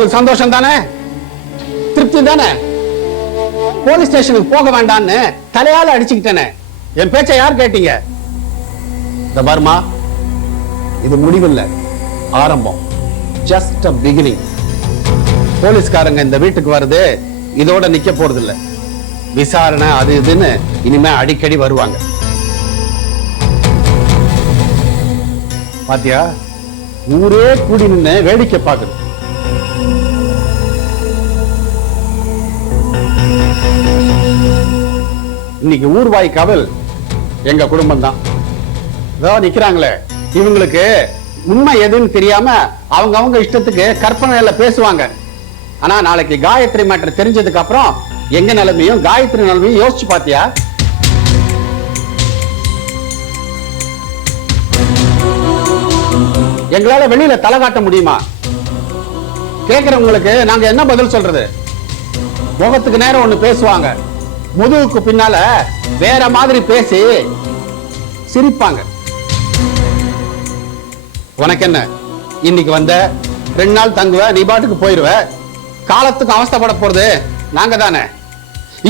உங்களுக்கு சந்தோஷம் தானே, திருப்தி தானே? போலீஸ் ஸ்டேஷனுக்கு போக வேண்டான்னு தலையால அடிச்சுக்கிட்டேனே, என் பேச்சை யார் கேட்டீங்க? இந்த பாருமா, இது முடிவில்லை, ஆரம்பம். Just a beginning. போலீஸ்காரங்க இந்த வீட்டுக்கு வருது இதோட நிக்க போறது இல்ல. விசாரணை அது இதுன்னு இனிமே அடிக்கடி வருவாங்க. பாத்தியா, ஊரே கூடி நின்னு வேடிக்கை பார்க்குது. இன்னைக்கு ஊர்வாய் காவல் எங்க குடும்பம் தான். நிக்கிறாங்களே, இவங்களுக்கு உண்மை எதுன்னு தெரியாம அவங்க இஷ்டத்துக்கு கற்பனையில பேசுவாங்க. ஆனா நாளைக்கு காயத்ரி மேட்டர் தெரிஞ்சதுக்கு அப்புறம் எங்க நிலைமையும் காயத்ரி நிலைமையும் யோசிச்சு பாத்தியா? எங்களால வெளியில தலை காட்ட முடியுமா? கேக்குறவங்களுக்கு நாங்க என்ன பதில் சொல்றது? முகத்துக்கு நேரம் ஒண்ணு பேசுவாங்க, முதுகுக்கு பின்னால வேற மாதிரி பேசி சிரிப்பாங்க. உனக்கு என்ன, இன்னைக்கு வந்த 2 நாள் தங்குவ, நீ பாட்டுக்கு போயிருவ. காலத்துக்கு அவஸ்தைப்பட போறது நாங்க தானே.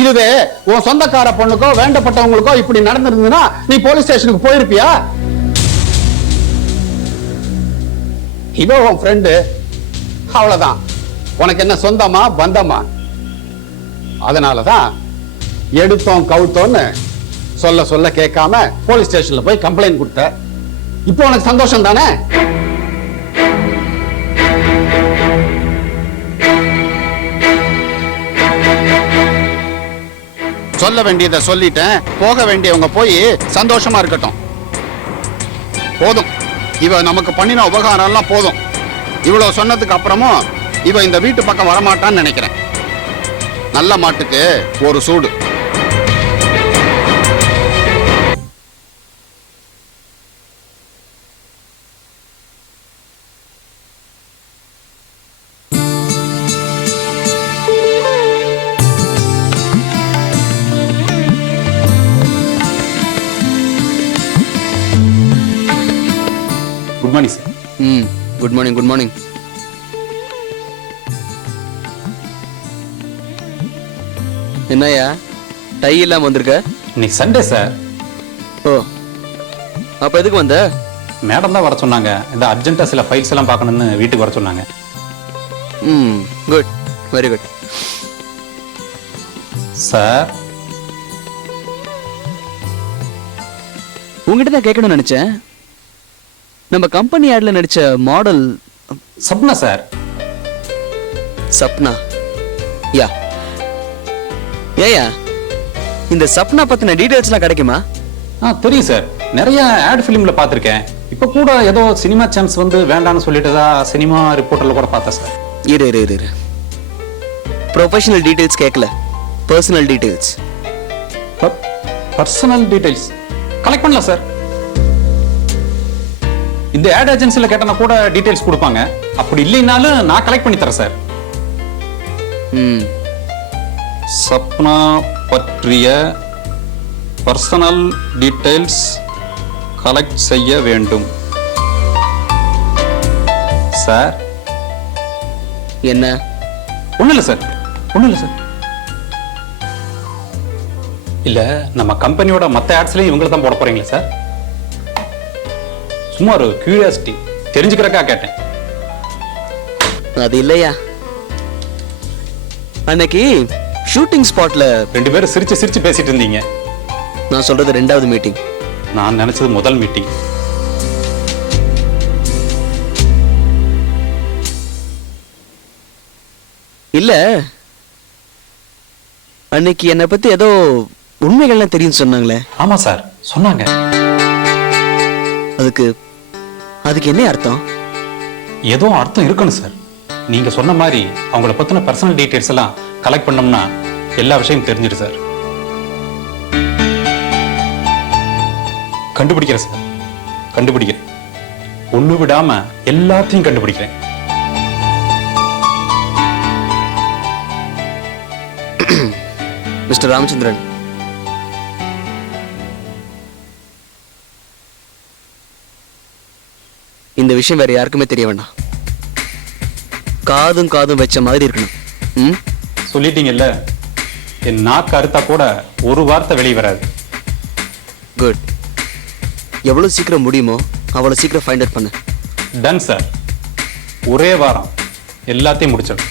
இதுவே உன் சொந்தக்கார பொண்ணுக்கோ வேண்டப்பட்டவங்களுக்கோ இப்படி நடந்திருந்ததுன்னா நீ போலீஸ் ஸ்டேஷனுக்கு போயிருப்பியா? இவ உன் ஃப்ரெண்டு, அவ்வளவுதான். உனக்கு என்ன சொந்தமா பந்தமா? அதனாலதான் எடுத்தோம் கவுத்தோன்னு சொல்ல சொல்ல கேட்காம போலீஸ் ஸ்டேஷன்ல போய் கம்ப்ளைண்ட் கொடுத்த. இப்போ உனக்கு சந்தோஷம் தானே? சொல்ல வேண்டியதை சொல்லிட்டேன், போக வேண்டியவங்க போய் சந்தோஷமா இருக்கட்டும். போதும், இவ நமக்கு பண்ணின உபகாரம் எல்லாம் போதும். இவ்வளவு சொன்னதுக்கு அப்புறமும் இவ இந்த வீட்டு பக்கம் வரமாட்டான்னு நினைக்கிறேன். நல்ல மாட்டுக்கு ஒரு சூடு. Good morning sir. Good morning. Good morning. என்னையா டை இல்லாம வந்திருக்க? இன்னைக்கு சண்டே சார். ஓ, அப்ப எதுக்கு வந்த? மேடம் தான் வர சொன்னாங்க. இந்த அர்ஜென்ட்டா சில ஃபைல்ஸ் எல்லாம் பார்க்கணும்னு வீட்டுக்கு வர சொன்னாங்க. Good, very good. சார், உங்ககிட்ட தான் கேட்கணும்னு நினைச்சேன். நம்ம கம்பெனி ஆட்ல நடிச்ச மாடல் சப்னா சார். சப்னா? யா. ஏயா, இந்த சப்னா பத்தின டீடைல்ஸ்லாம் கிடைக்குமா? தெரியும் சார். நிறைய ஆட் ஃபிலிம்ல பார்த்துருக்கேன். இப்போ கூட ஏதோ சினிமா சான்ஸ் வந்து வேண்டான்னு சொல்லிட்டு சினிமா ரிப்போர்ட்டர்ல கூட பார்த்தேன் சார். இரு. ப்ரொஃபஷனல் டீடைல்ஸ் கேட்கல, personal details. Personal details collect பண்ணல சார். இந்த ஆட் ஏஜென்சில கேட்டனா கூட டீடைல்ஸ் கொடுப்பாங்க. அப்படி இல்லைனாலும் நான் கலெக்ட் பண்ணி தரேன் சார். சப்னா பற்றிய பர்சனல் டீடைல்ஸ் கலெக்ட் செய்ய வேண்டும் சார். என்ன? ஒண்ணும் இல்லை சார், ஒண்ணும் இல்லை சார். இல்ல, நம்ம கம்பெனியோட மற்ற ஆட்ஸ்லயும் இவங்களை தான் போட போறீங்களா சார்? சும்மா ஒரு கியூரியாசிட்டி தெரிஞ்சுக்கிறக்கா கேட்டேன். அது இல்லையா, அன்னைக்கு ஷூட்டிங் ஸ்பாட்ல 2 பேரும் சிரிச்சு சிரிச்சு பேசிட்டு இருந்தீங்க. நான் சொல்றது 2வது மீட்டிங். நான் நினைச்சது முதல் மீட்டிங். இல்ல, அன்னைக்கு என்னை பத்தி ஏதோ உண்மைகள்லாம் தெரியும் சொன்னாங்களே. ஆமா சார், சொன்னாங்க. அதுக்கு என்ன அர்த்தம்? ஏதோ அர்த்தம் இருக்கணும் சார். நீங்க சொன்ன மாதிரி அவங்கள பத்தின பர்சனல் டீடைல்ஸ் எல்லாம் கலெக்ட் பண்ணோம்னா எல்லா விஷயம் தெரிஞ்சிடு சார். கண்டுபிடிக்கிறேன் சார், கண்டுபிடிக்கிறேன். ஒண்ணு விடாம எல்லாத்தையும் கண்டுபிடிக்கிறேன். மிஸ்டர் ராமச்சந்திரன், இந்த விஷயம் வேற யாருக்குமே தெரிய வேண்டாம். காதும் காதும் வச்ச மாதிரி இருக்கணும். ம், சொல்லிட்டீங்கல்ல, என் நாக்கு அறுத்தா கூட ஒரு வார்த்தை வெளியே வராது. குட். எவ்வளவு சீக்கிரம் முடியுமோ அவ்வளவு சீக்கிரம் ஃபைண்ட் அவுட் பண்ணு. Done sir. ஒரே வாரம் எல்லாத்தையும் முடிச்சிடும்.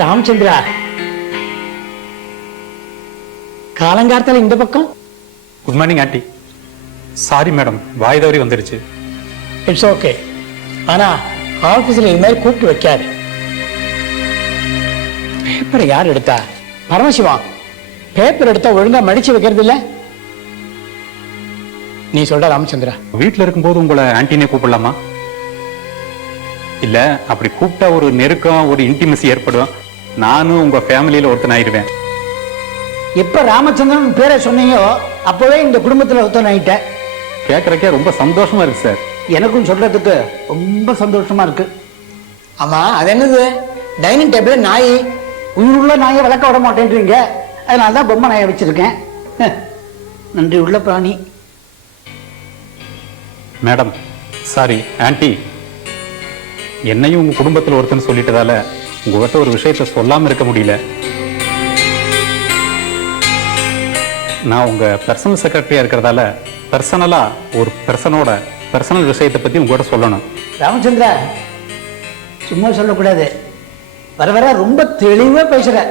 ராமச்சந்திரா, காலங்காலத்துல இந்த பக்கம். Good morning aunty. Sorry madam, வாய் தவறி வந்துருச்சு. It's okay. ஆனா ஆபீஸ்ல இது மாதிரி கூப்பிட்டு வைக்காது. பேப்பரை யார் எடுத்தா? பரமசிவா. பேப்பர் எடுத்தா ஒழுங்கா மடிச்சு வைக்கிறது இல்ல. நீ சொல்ற ராமச்சந்திரா. வீட்டுல இருக்கும்போது உங்களை ஆன்டினே கூப்பிடலாமா? இல்ல, அப்படி கூப்பிட்டா ஒரு நெருக்கம், ஒரு இன்டிமசி ஏற்படும். நானும் உங்க ஃபேமிலியில ஒருத்தன் ஆயிடுவேன். எப்ப ராமச்சந்திரன் பேரை சொன்னீங்கோ அப்பவே இந்த குடும்பத்துல ஒருத்தன் ஆயிட்டேன். கேட்கறக்கே ரொம்ப சந்தோஷமா இருக்கு சார். எனக்கும் சொல்றதுக்கு ரொம்ப சந்தோஷமா இருக்கு. ஆமா, அது என்னது? டைனிங் டேபிள் நாய், உயிருள்ள நாயை வளர்க்க விட மாட்டேன்றீங்க. அதனால தான் பொம்மை நாயை வச்சிருக்கேன். நன்றி உள்ள பிராணி. Madam, sorry anti. என்னையும் உங்க குடும்பத்தில் ஒருத்தன் சொல்லிட்டதால உங்ககிட்ட ஒரு விஷயத்த சொல்லாம இருக்க முடியல. நான் உங்க பர்சனல் செக்ரட்டரியா இருக்கிறதால பர்சனலா ஒரு பர்சனோட பர்சனல் விஷயத்தை பத்தி உங்ககிட்ட சொல்லணும். ராமச்சந்திரா, சும்மா சொல்லக்கூடாது. வர வர ரொம்ப தெளிவா பேசுற.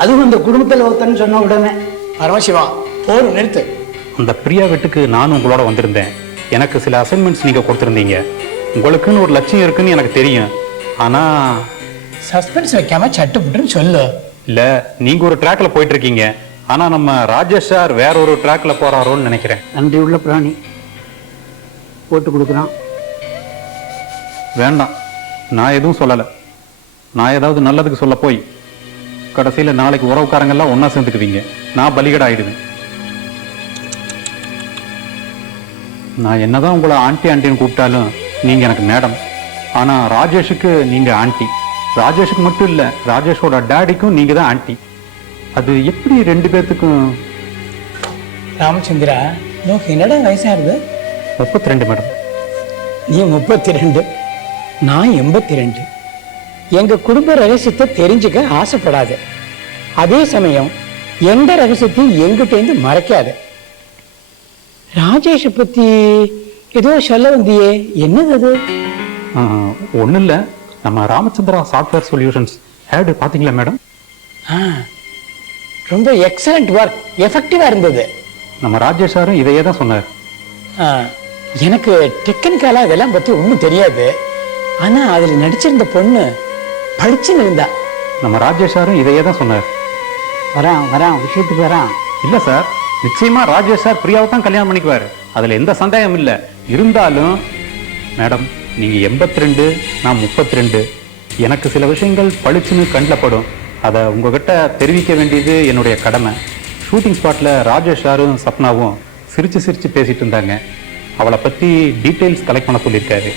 அதுவும் இந்த குடும்பத்தில் ஒருத்தன்னு சொன்ன உடனே. பரமசிவா, போர் நிறுத்து. அந்த பிரியா வீட்டுக்கு நானும் உங்களோட வந்திருந்தேன். எனக்கு சில அசைன்மெண்ட்ஸ் நீங்க கொடுத்துருந்தீங்க. உங்களுக்குன்னு ஒரு லட்சியம் இருக்குன்னு எனக்கு தெரியும். ஆனா சஸ்பென்ஸ் வைக்காம சட்டு புட்டுன்னு சொல்லு. இல்ல, நீங்க ஒரு ட்ராக்ல போயிட்டு இருக்கீங்க. ஆனா நம்ம ராஜேஷ் சார் வேற ஒரு ட்ராக்ல போறாரோன்னு நினைக்கிறேன். நன்றி உள்ள பிராணி. போட்டு கொடுக்குறான். வேண்டாம், நான் எதுவும் சொல்லல. நான் ஏதாவது நல்லதுக்கு சொல்ல போய் கடைசியில நாளைக்கு உறவுக்காரங்க எல்லாம் ஒன்னா சேர்ந்துக்குவீங்க. நான் பலிகடா ஆயிடுவேன். நான் என்னதான் உங்களை ஆண்டி ஆண்டின்னு கூப்பிட்டாலும் நீங்க எனக்கு மேடம். ஆனா ராஜேஷுக்கு நீங்க ஆண்டி. ராஜேஷுக்கு மட்டும் இல்ல, ராஜேஷோட டேடிக்கும் நீங்க தான் ஆண்டி. அது எப்படி ரெண்டு பேர்த்துக்கும்? ராமச்சந்திரா, நோக்கு என்னடா வயசாகுது? 32 மேடம். நீ 32, நான் 82. எங்க குடும்ப ரகசியத்தை தெரிஞ்சுக்க ஆசைப்படாது. அதே சமயம் எந்த ரகசியத்தையும் எங்கிட்டேந்து மறைக்காது. ராஜேஷை பத்தி ஏதோ சொல்ல வந்தியே, என்னது அது? ஒன்றும் இல்லை, நம்ம ராமச்சந்திரா சாஃப்ட்வேர் சொல்யூஷன்ஸ் ஆட் பார்த்தீங்களா மேடம்? ரொம்ப எக்ஸலண்ட் ஒர்க், எஃபெக்டிவா இருந்தது. நம்ம ராஜேஷ் சாரும் இதையே தான் சொன்னார். எனக்கு டெக்னிக்கலா இதெல்லாம் பத்தி ஒன்றும் தெரியாது. ஆனா அதுல நடிச்சிருந்த பொண்ணு படிச்சுன்னு இருந்தா. நம்ம ராஜேஷ் சாரும் இதையே தான் சொன்னார். வரான் விஷயத்துக்கு வரான். இல்ல சார், நிச்சயமா ராஜேஷ் சார் பிரியாவை தான் கல்யாணம் பண்ணிக்குவாரு. அதுல எந்த சந்தேகம் இல்லை. இருந்தாலும் மேடம், நீங்க 82, நான் 32. எனக்கு சில விஷயங்கள் பளிச்சுன்னு கண்ணில் படும். அதை உங்ககிட்ட தெரிவிக்க வேண்டியது என்னுடைய கடமை. ஷூட்டிங் ஸ்பாட்ல ராஜேஷ் சாரும் சப்னாவும் சிரிச்சு சிரிச்சு பேசிட்டு இருந்தாங்க. அவளை பத்தி டீட்டெயில்ஸ் கலெக்ட் பண்ண சொல்லியிருக்காரு.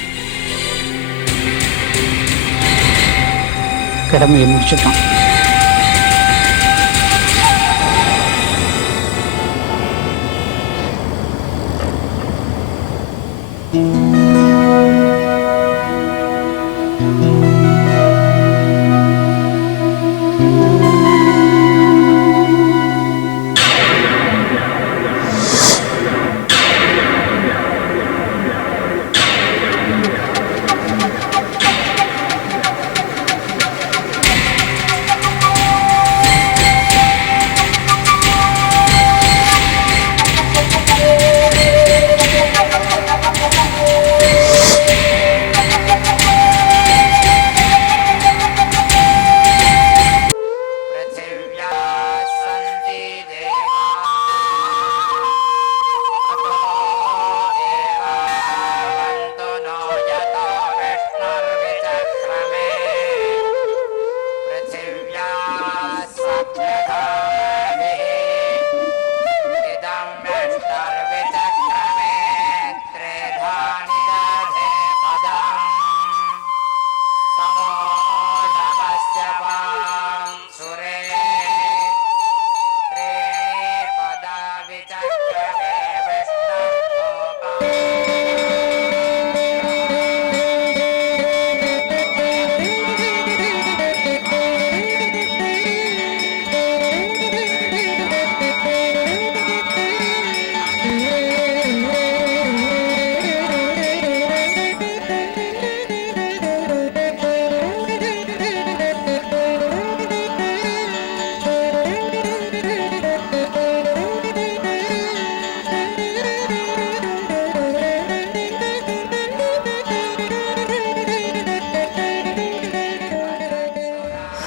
கடமையை முடிச்சுட்டான்.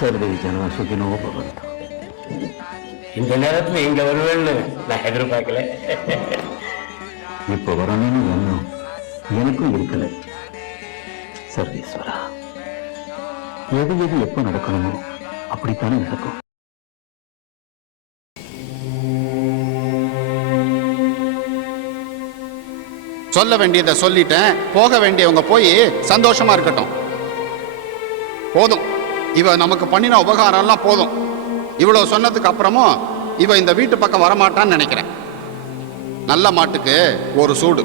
சர்வே ஜன சுகினோ பவந்து. இந்த நேரத்துல இங்க வருவேன்னு நான் எதிர்பார்க்கல. இப்போ வரணும்னு ஒன்றும் எனக்கும் இருக்கல. சர்வேஸ்வரா, எது எது எப்போ நடக்கணுமோ அப்படித்தானே நடக்கும். சொல்ல வேண்டியதை சொல்லிட்டேன். போக வேண்டியவங்க போய் சந்தோஷமா இருக்கட்டும். போதும், இவ நமக்கு பண்ணின உபகாரம்லாம் போதும். இவ்வளவு சொன்னதுக்கு அப்புறமும் இவ இந்த வீட்டு பக்கம் வரமாட்டான்னு நினைக்கிறேன். நல்ல மாட்டுக்கு ஒரு சூடு.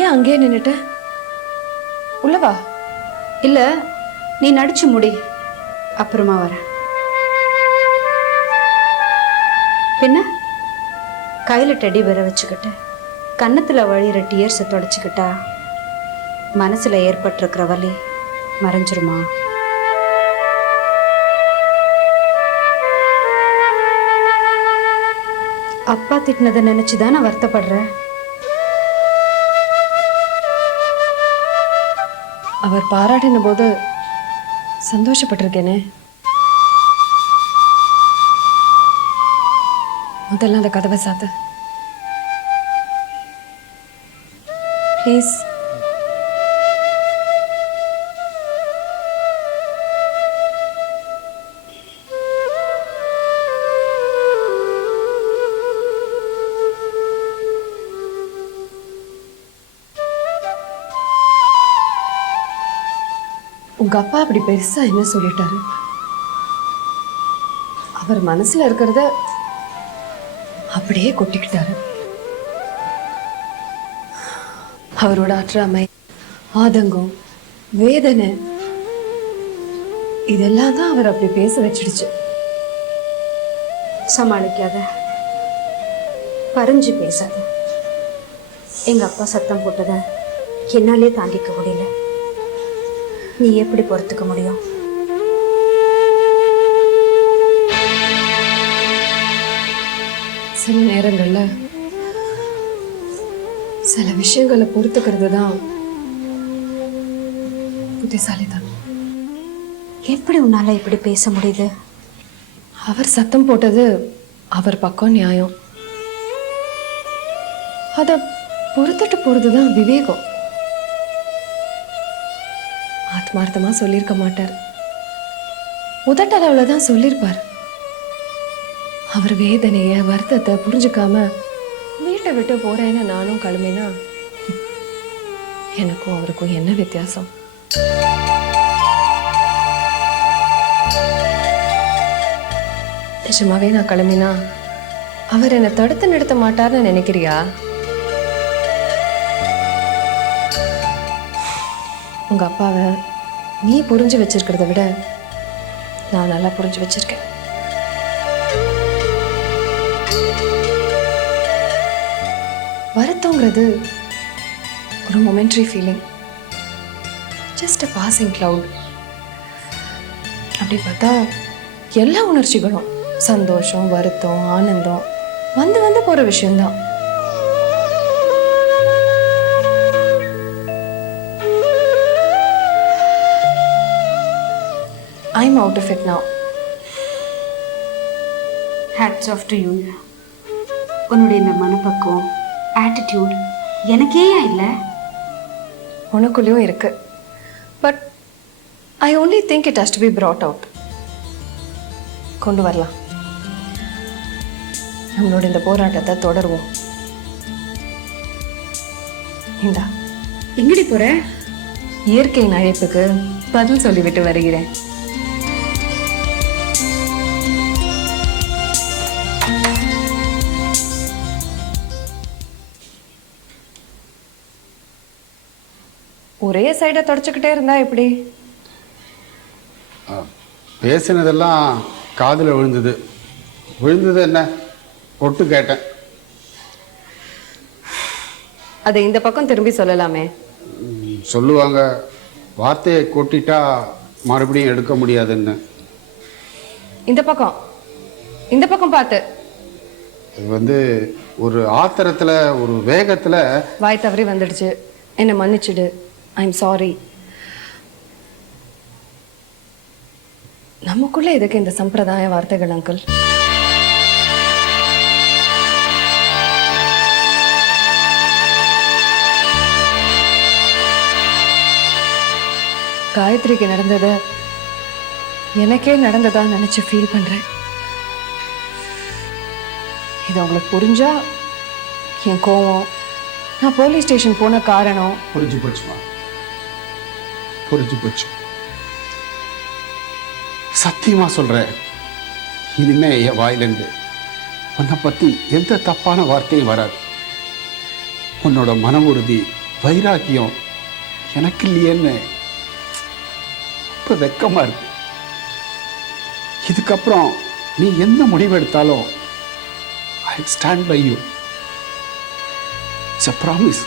ஏன் அங்கேயே நின்னுட்ட? உள்ளவா? இல்ல, நீ நடிச்சு முடி, அப்புறமா வர. பின்ன கையில டெடி பெற வச்சுக்கிட்டு கன்னத்துல வழியிற டியர்ஸை தொடச்சிக்கிட்டா மனசுல ஏற்பட்டிருக்கிற வலி மறைஞ்சிருமா? அப்பா திட்டினதை நினைச்சுதான் நான் வருத்தப்படுறேன். அவர் பாராட்டின போது சந்தோஷப்பட்டிருக்கேனே. முதல்ல அந்த கதவை சாத்து ப்ளீஸ். உங்க அப்பா அப்படி பெருசா என்ன சொல்லிட்டாரு? அவர் மனசுல இருக்கிறத அப்படியே கொட்டிக்கிட்டாரு. அவரோட ஆற்றாமை, ஆதங்கம், வேதனை இதெல்லாம் தான் அவர் அப்படி பேச வச்சிடுச்சு. சமாளிக்காத, பறிஞ்சு பேசாத. எங்க அப்பா சத்தம் போட்டத என்னாலே தாங்கிக்க முடியல. நீ எப்படி பொறுத்துக்க முடியும்? சில நேரங்கள்ல சில விஷயங்களை பொறுத்துக்கிறது தான் புத்திசாலிதான். எப்படி உன்னால இப்படி பேச முடியுது? அவர் சத்தம் போட்டது அவர் பக்கம் நியாயம். அத பொறுத்துட்டு போறதுதான் விவேகம். ஆத்மார்த்தமா சொல்லியிருக்க மாட்டார், உதட்டளவுல தான் சொல்லியிருப்பார். அவர் வேதனைய வருத்தத்தை புரிஞ்சுக்காம வீட்டை விட்டு போறேன்னு நானும் கிளம்பினா எனக்கும் அவருக்கும் என்ன வித்தியாசம்? நிஜமாவே நான் கிளம்பினா அவர் என்னை தடுத்து நிறுத்த மாட்டார்னு நினைக்கிறியா? உங்க அப்பாவை நீ புரிஞ்சு வச்சிருக்கிறத விட நான் நல்லா புரிஞ்சு வச்சிருக்கேன். வருத்தங்கிறது ஒரு momentary feeling, just a passing cloud. அப்படி பார்த்தா எல்லா உணர்ச்சிகளும், சந்தோஷம், வருத்தம், ஆனந்தம் வந்து வந்து போற விஷயம்தான். I'm out of it now. Hats off to you. உன்னுடைய இந்த மனப்பக்குவம், ஆட்டிடியூட் எனக்கே ஏன் இல்லை? உனக்குள்ளேயும் இருக்கு. But I only think it has to be brought out. கொண்டு வரலாம். நம்மளோட இந்த போராட்டத்தை தொடருவோம். இந்தா. எங்கடி போற? இயற்கையின் அழைப்புக்கு பதில் சொல்லிவிட்டு வருகிறேன். ஒரே சைடை தொடச்சிக்கிட்டே இருந்தா எப்படி? பேசினதெல்லாம் காதில் விழுந்தது. விழுந்தது என்ன? ஒட்டு கேட்டேன். அதை இந்த பக்கம் திரும்பி சொல்லலாமே. சொல்லுவாங்க, வார்த்தையை கொட்டிட்டா மறுபடியும் எடுக்க முடியாதுன்னு. இந்த பக்கம் பார்த்து. இது ஒரு ஆத்திரத்தில், ஒரு வேகத்தில் வாய் தவறி வந்துடுச்சு, என்னை மன்னிச்சிடு, ஐ எம் சாரி. நமக்குள்ள எதுக்கு இந்த சம்பிரதாய வார்த்தைகள் அங்கிள்? காயத்ரிக்கு நடந்ததை எனக்கே நடந்ததா நினைச்சு ஃபீல் பண்றேன். இது உங்களுக்கு புரிஞ்சா என் கோவம், நான் போலீஸ் ஸ்டேஷன் போன காரணம் புரிஞ்சு போச்சுமா, புரிஞ்சு போச்சு. சத்தியமா சொல்றேன், இனிமே என் வாயிலிருந்து உன்னை பத்தி எந்த தப்பான வார்த்தையும் வராது. உன்னோட மன உறுதி, வைராக்கியம் எனக்கு இல்லையேன்னு இப்ப வெக்கமா இருக்கு. இதுக்கப்புறம் நீ எந்த முடிவு எடுத்தாலும் I stand by you. It's a promise.